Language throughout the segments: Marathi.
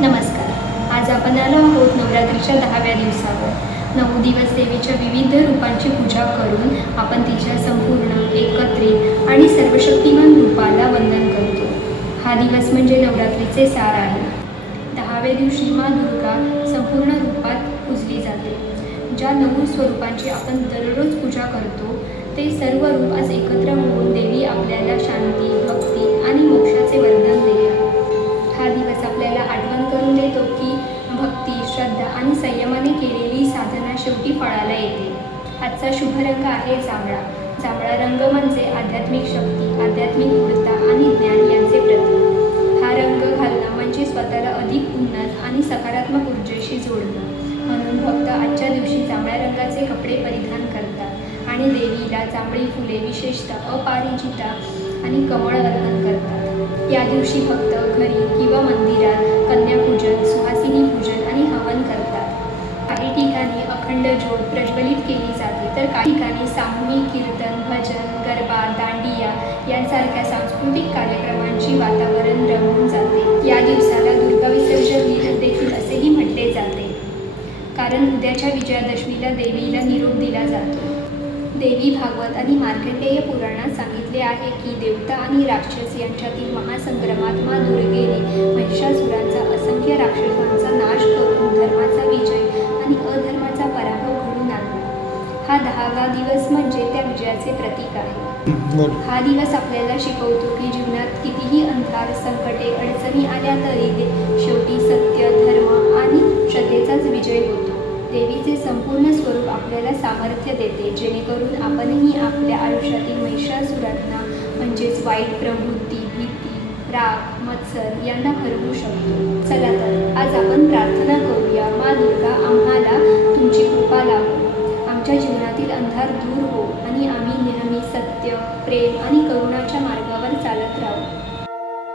नमस्कार. आज आपण आलो आहोत नवरात्रीच्या 10व्या दिवसावर. 9 दिवस देवीच्या विविध रूपांची पूजा करून आपण तिच्या संपूर्ण, एकत्रित आणि सर्वशक्तिमान रूपाला वंदन करतो. हा दिवस म्हणजे नवरात्रीचे सार आहे. 10व्या दिवशी माँ दुर्गा संपूर्ण रूपात पूजली जाते. ज्या 9 स्वरूपांची आपण दररोज पूजा करतो ते सर्व रूप आज एकत्र होऊन देवी आपल्याला शांती, भक्ती आणि मोक्षाचे वरदान देते. हा दिवस आपल्याला आठवण करून देतो की भक्ती, श्रद्धा आणि संयमाने केलेली साधना शेवटी फळाला येते. आजचा शुभ रंग आहे जांभळा. जांभळा रंग म्हणजे आध्यात्मिक शक्ती, आध्यात्मिक दृढता आणि ज्ञान यांचे प्रतीक. हा रंग घालणं म्हणजे स्वतःला अधिक उन्नत आणि सकारात्मक ऊर्जेशी जोडणं. म्हणून भक्त आजच्या दिवशी जांभळ्या रंगाचे कपडे परिधान करतात आणि देवीला जांभळी फुले, विशेषतः अपराजिता आणि कमळ अर्पण करतात. या दिवशी भक्त घरी किंवा मंदिरात कन्यापूजन, सुहासिनी पूजन आणि हवन करतात. काही ठिकाणी अखंड ज्योत प्रज्वलित केली जाते, तर काही ठिकाणी सामूहिक कीर्तन, भजन, गरबा, दांडिया यांसारख्या सांस्कृतिक कार्यक्रमांची वातावरण रंगून जाते. या दिवसाला दुर्गा विसर्जन दिन देखील असेही म्हटले जाते, कारण उद्याच्या विजयादशमीला देवीला निरोप दिला जातो. देवी भागवत आणि मार्कंडेय पुराणात सांगितले आहे की देवता आणि राक्षस यांच्यातील महासंग्रामात माँ दुर्गेने महिषासुरांचा असंख्य राक्षसांचा नाश करून धर्माचा विजय आणि अधर्माचा पराभव घडवून आणला. हा 10वा दिवस म्हणजे त्या विजयाचे प्रतीक आहे. हा दिवस आपल्याला शिकवतो की जीवनात कितीही अंधार, संकटे, अडचणी आल्या तरी शेवटी सत्य, धर्म आणि श्रद्धेचाच विजय होतो. देवीचे संपूर्ण स्वरूप आपल्याला सामर्थ्य देते, जेणेकरून आपणही आपल्या आयुष्यातील महिषासुरांना म्हणजेच वाईट प्रवृत्ती, भीती, राग, मत्सर यांना हरवू शकतो. चला तर आज आपण प्रार्थना करूया. माँ दुर्गा, आम्हाला तुमची कृपा लाभो, आमच्या जीवनातील अंधार दूर हो आणि आम्ही नेहमी सत्य, प्रेम आणि करुणाच्या मार्गावर चालत राहू.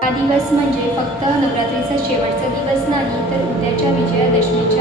हा दिवस म्हणजे फक्त नवरात्रीचा शेवटचा दिवस नाही, तर उद्याच्या विजयादशमीच्या